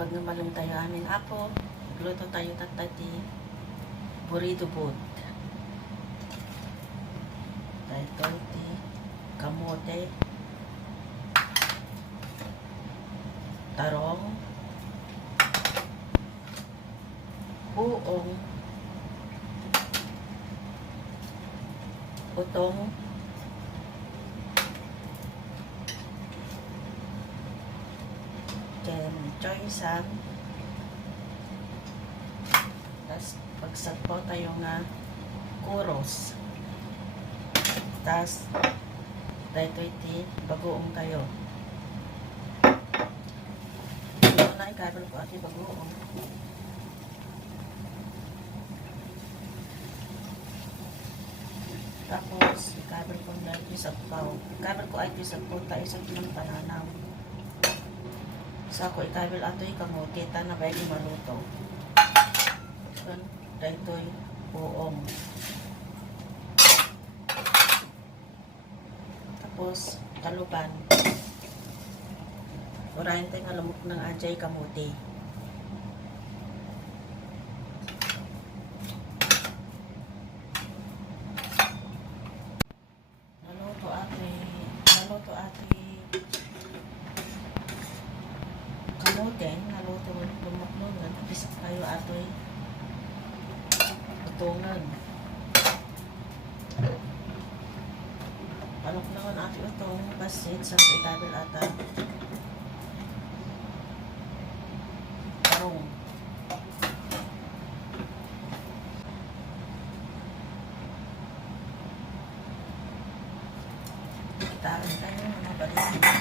pag namalong tayo amin apo, luto tayo tatati burrito boat. Tayo torti, kamote, tarong, buong, utong, choysan. Tapos pagsagpo tayo nga kuros. Tapos tayo iti bagoong tayo. Ito na ikabal ko ati bagoong. Tapos ikabal ko na iti sagpaw. Ikabal ko ay iti sagpaw tayo sa kinang pananaw. So ako ikabal ato'y kamote na ba yung maluto. Dahito'y buong. Tapos kaluban. Urahin tayo nga lamok ng ajay kamote. Naluto ate kamote, naluto lumaklunan, tapos kayo ato'y utungan. Palok naman ate utong basit sa itabel ata tarong. Kitaan tayo mga balik.